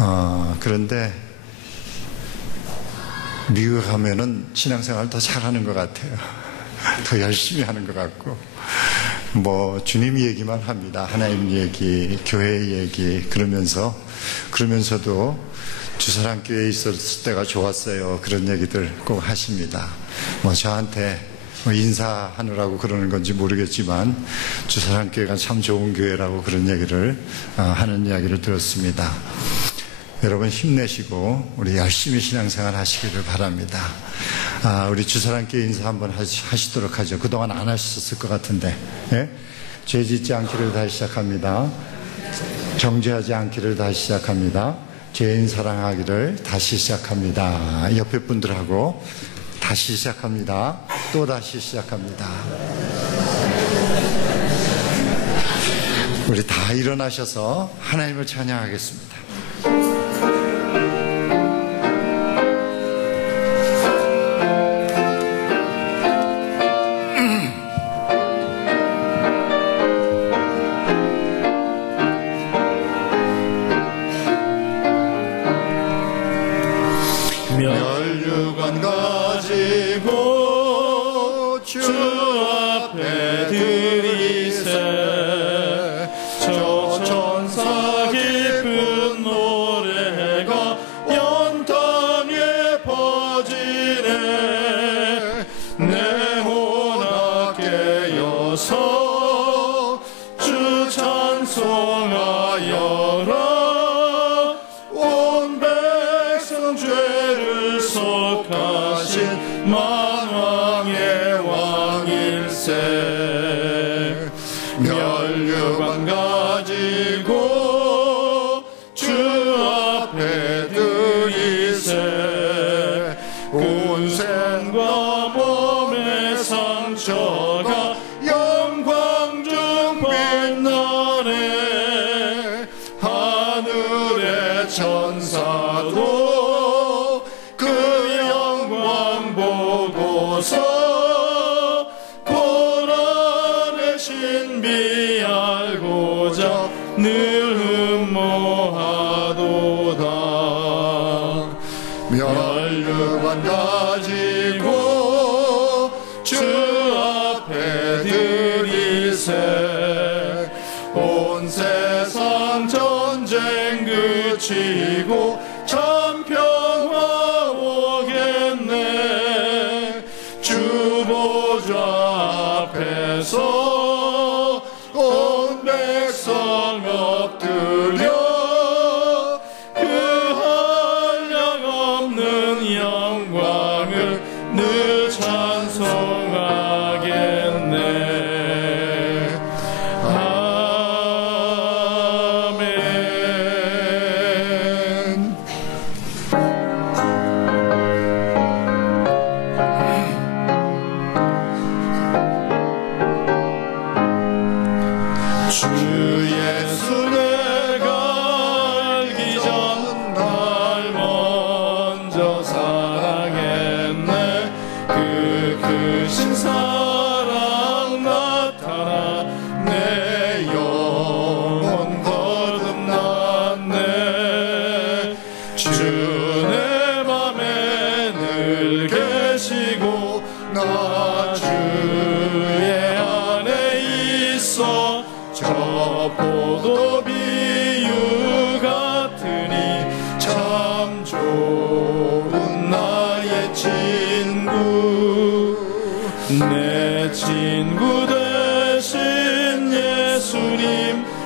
어, 그런데 미국 가면은 신앙생활 더 잘하는 것 같아요. 더 열심히 하는 것 같고 뭐 주님 얘기만 합니다. 하나님 얘기, 교회 얘기 그러면서 그러면서도 주사랑 교회에 있었을 때가 좋았어요. 그런 얘기들 꼭 하십니다. 뭐 저한테 뭐 인사하느라고 그러는 건지 모르겠지만 주사랑 교회가 참 좋은 교회라고 그런 얘기를 어, 하는 이야기를 들었습니다. 여러분 힘내시고 우리 열심히 신앙생활 하시기를 바랍니다. 아, 우리 주사랑께 인사 한번 하시, 도록 하죠. 그동안 안 하셨을 것 같은데. 예? 죄 짓지 않기를 다시 시작합니다. 정죄하지 않기를 다시 시작합니다. 죄인 사랑하기를 다시 시작합니다. 옆에 분들하고 다시 시작합니다. 또 다시 시작합니다. 우리 다 일어나셔서 하나님을 찬양하겠습니다. 앞에 네, 드리세. 저 천사 기쁜 노래가 연탄 위에 퍼지네. 내 혼합게 여서 주 찬송하여라. 온 백성 죄를 속하신 만왕의 Bogusol.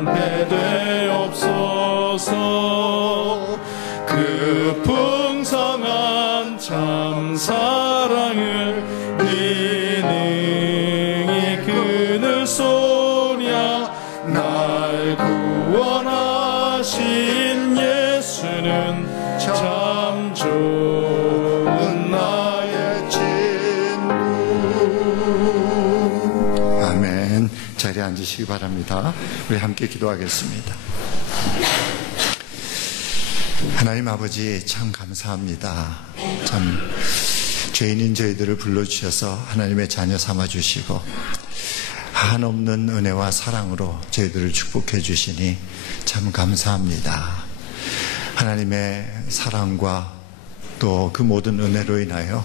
은폐되옵소서. 그 아멘 자리에 앉으시기 바랍니다. 우리 함께 기도하겠습니다. 하나님 아버지 참 감사합니다. 참 죄인인 저희들을 불러주셔서 하나님의 자녀 삼아주시고 한없는 은혜와 사랑으로 저희들을 축복해 주시니 참 감사합니다. 하나님의 사랑과 또 그 모든 은혜로 인하여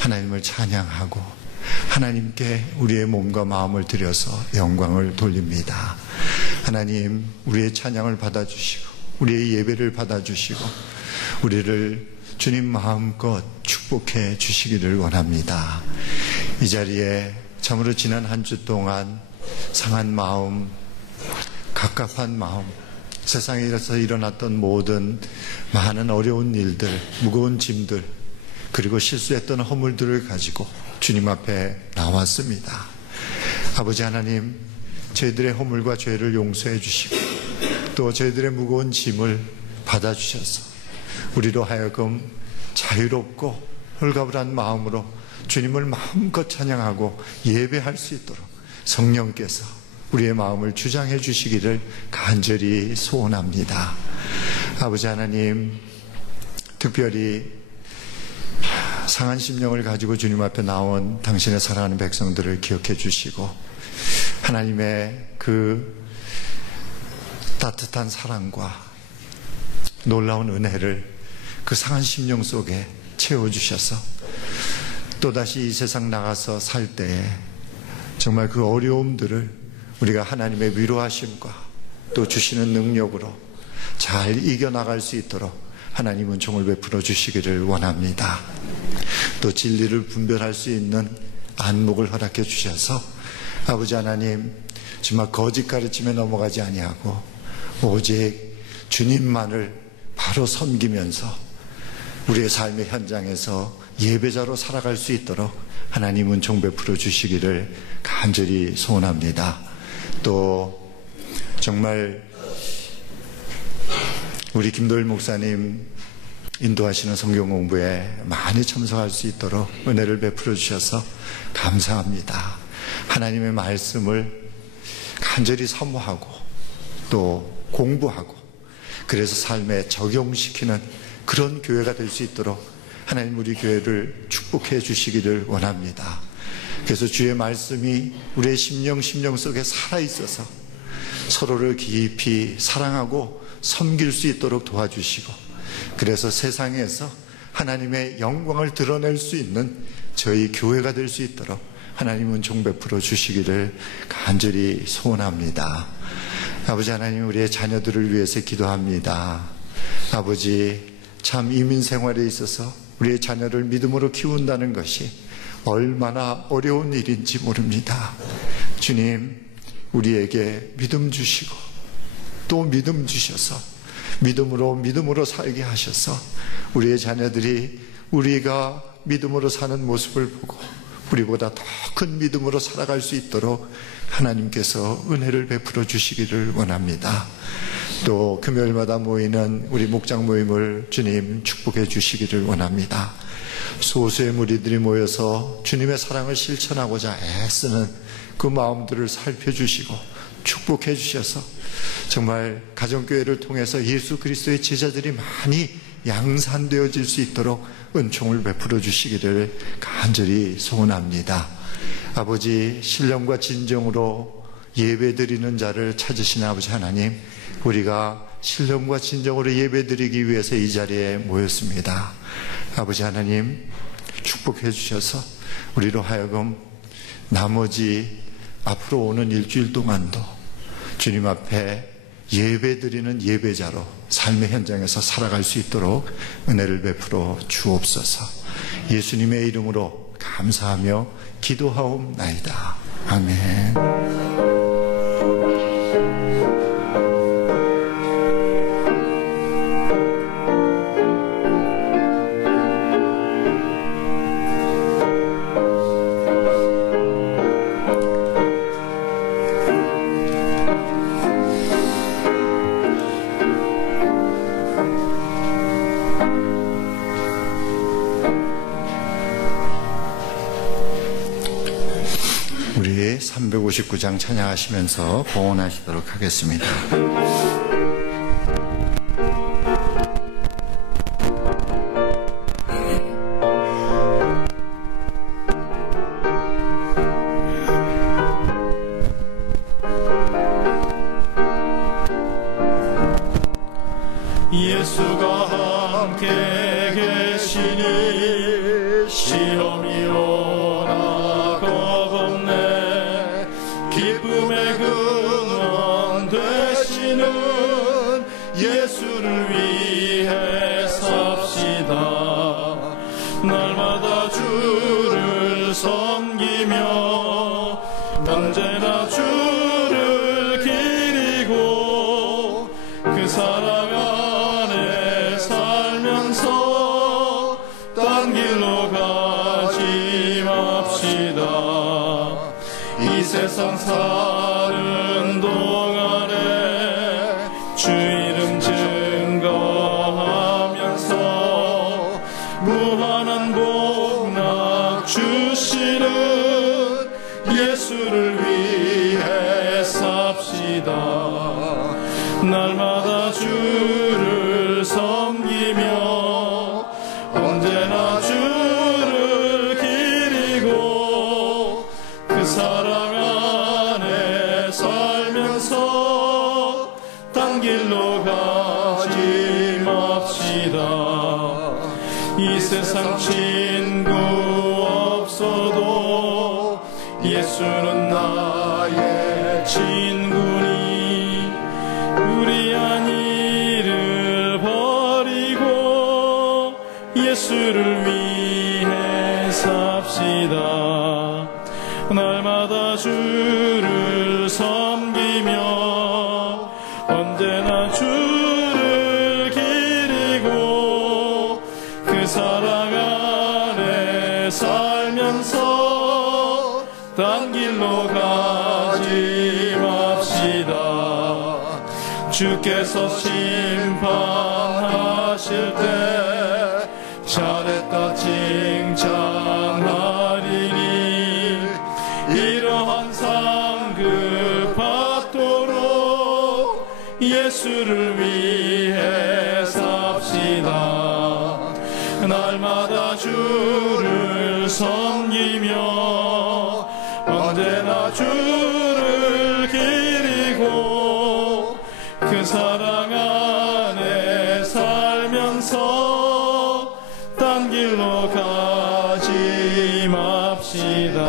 하나님을 찬양하고 하나님께 우리의 몸과 마음을 들여서 영광을 돌립니다. 하나님, 우리의 찬양을 받아주시고, 우리의 예배를 받아주시고, 우리를 주님 마음껏 축복해 주시기를 원합니다. 이 자리에 참으로 지난 한 주 동안 상한 마음, 갑갑한 마음, 세상에서 일어났던 모든 많은 어려운 일들, 무거운 짐들, 그리고 실수했던 허물들을 가지고 주님 앞에 나왔습니다. 아버지 하나님, 저희들의 허물과 죄를 용서해 주시고 또 저희들의 무거운 짐을 받아 주셔서 우리로 하여금 자유롭고 홀가분한 마음으로 주님을 마음껏 찬양하고 예배할 수 있도록 성령께서 우리의 마음을 주장해 주시기를 간절히 소원합니다. 아버지 하나님, 특별히 상한 심령을 가지고 주님 앞에 나온 당신의 사랑하는 백성들을 기억해 주시고 하나님의 그 따뜻한 사랑과 놀라운 은혜를 그 상한 심령 속에 채워 주셔서 또다시 이 세상 나가서 살 때에 정말 그 어려움들을 우리가 하나님의 위로하심과 또 주시는 능력으로 잘 이겨나갈 수 있도록 하나님은 종을 베풀어 주시기를 원합니다. 또 진리를 분별할 수 있는 안목을 허락해 주셔서 아버지 하나님 정말 거짓 가르침에 넘어가지 아니하고 오직 주님만을 바로 섬기면서 우리의 삶의 현장에서 예배자로 살아갈 수 있도록 하나님은 종 베풀어 주시기를 간절히 소원합니다. 또 정말 우리 김도일 목사님 인도하시는 성경 공부에 많이 참석할 수 있도록 은혜를 베풀어 주셔서 감사합니다. 하나님의 말씀을 간절히 사모하고 또 공부하고 그래서 삶에 적용시키는 그런 교회가 될 수 있도록 하나님 우리 교회를 축복해 주시기를 원합니다. 그래서 주의 말씀이 우리의 심령 심령 속에 살아 있어서 서로를 깊이 사랑하고 섬길 수 있도록 도와주시고 그래서 세상에서 하나님의 영광을 드러낼 수 있는 저희 교회가 될 수 있도록 하나님은 종 베풀어 주시기를 간절히 소원합니다. 아버지 하나님 우리의 자녀들을 위해서 기도합니다. 아버지 참 이민 생활에 있어서 우리의 자녀를 믿음으로 키운다는 것이 얼마나 어려운 일인지 모릅니다. 주님 우리에게 믿음 주시고 또 믿음 주셔서 믿음으로 믿음으로 살게 하셔서 우리의 자녀들이 우리가 믿음으로 사는 모습을 보고 우리보다 더 큰 믿음으로 살아갈 수 있도록 하나님께서 은혜를 베풀어 주시기를 원합니다. 또 금요일마다 모이는 우리 목장 모임을 주님 축복해 주시기를 원합니다. 소수의 무리들이 모여서 주님의 사랑을 실천하고자 애쓰는 그 마음들을 살펴주시고 축복해 주셔서 정말 가정교회를 통해서 예수 그리스도의 제자들이 많이 양산되어질 수 있도록 은총을 베풀어 주시기를 간절히 소원합니다. 아버지 신령과 진정으로 예배드리는 자를 찾으시는 아버지 하나님 우리가 신령과 진정으로 예배드리기 위해서 이 자리에 모였습니다. 아버지 하나님 축복해 주셔서 우리로 하여금 나머지 앞으로 오는 일주일 동안도 주님 앞에 예배 드리는 예배자로 삶의 현장에서 살아갈 수 있도록 은혜를 베풀어 주옵소서. 예수님의 이름으로 감사하며 기도하옵나이다. 아멘. 359장 찬양하시면서 봉헌하시도록 하겠습니다. 주이 길로 가지 맙시다. 이 세상 친구 없어도 예수는 나의 친구니. 우리 안일을 버리고 예수를 위해 삽시다. 날마다 주를 주께서 심판하실 때 잘했다 칭찬하리니 이러한 상급 받도록 예수를 위해 맙시다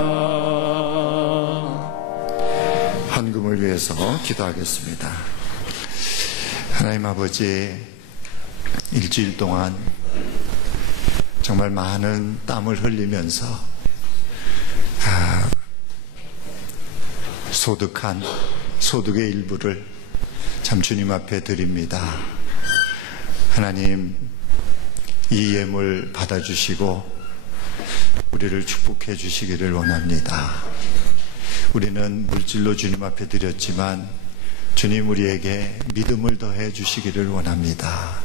헌금을 위해서 기도하겠습니다. 하나님 아버지, 일주일 동안 정말 많은 땀을 흘리면서 아, 소득한 소득의 일부를 참 주님 앞에 드립니다. 하나님, 이 예물 받아주시고 우리를 축복해 주시기를 원합니다. 우리는 물질로 주님 앞에 드렸지만 주님 우리에게 믿음을 더해 주시기를 원합니다.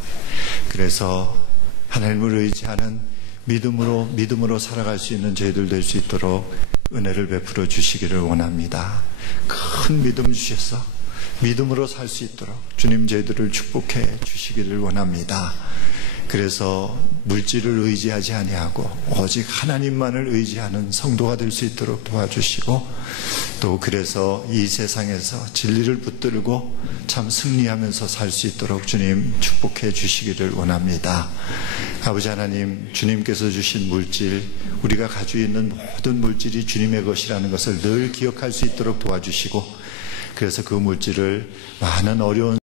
그래서 하나님을 의지하는 믿음으로 믿음으로 살아갈 수 있는 저희들 될 수 있도록 은혜를 베풀어 주시기를 원합니다. 큰 믿음 주셔서 믿음으로 살 수 있도록 주님 저희들을 축복해 주시기를 원합니다. 그래서 물질을 의지하지 아니하고 오직 하나님만을 의지하는 성도가 될 수 있도록 도와주시고 또 그래서 이 세상에서 진리를 붙들고 참 승리하면서 살 수 있도록 주님 축복해 주시기를 원합니다. 아버지 하나님 주님께서 주신 물질 우리가 가지고 있는 모든 물질이 주님의 것이라는 것을 늘 기억할 수 있도록 도와주시고 그래서 그 물질을 많은 어려운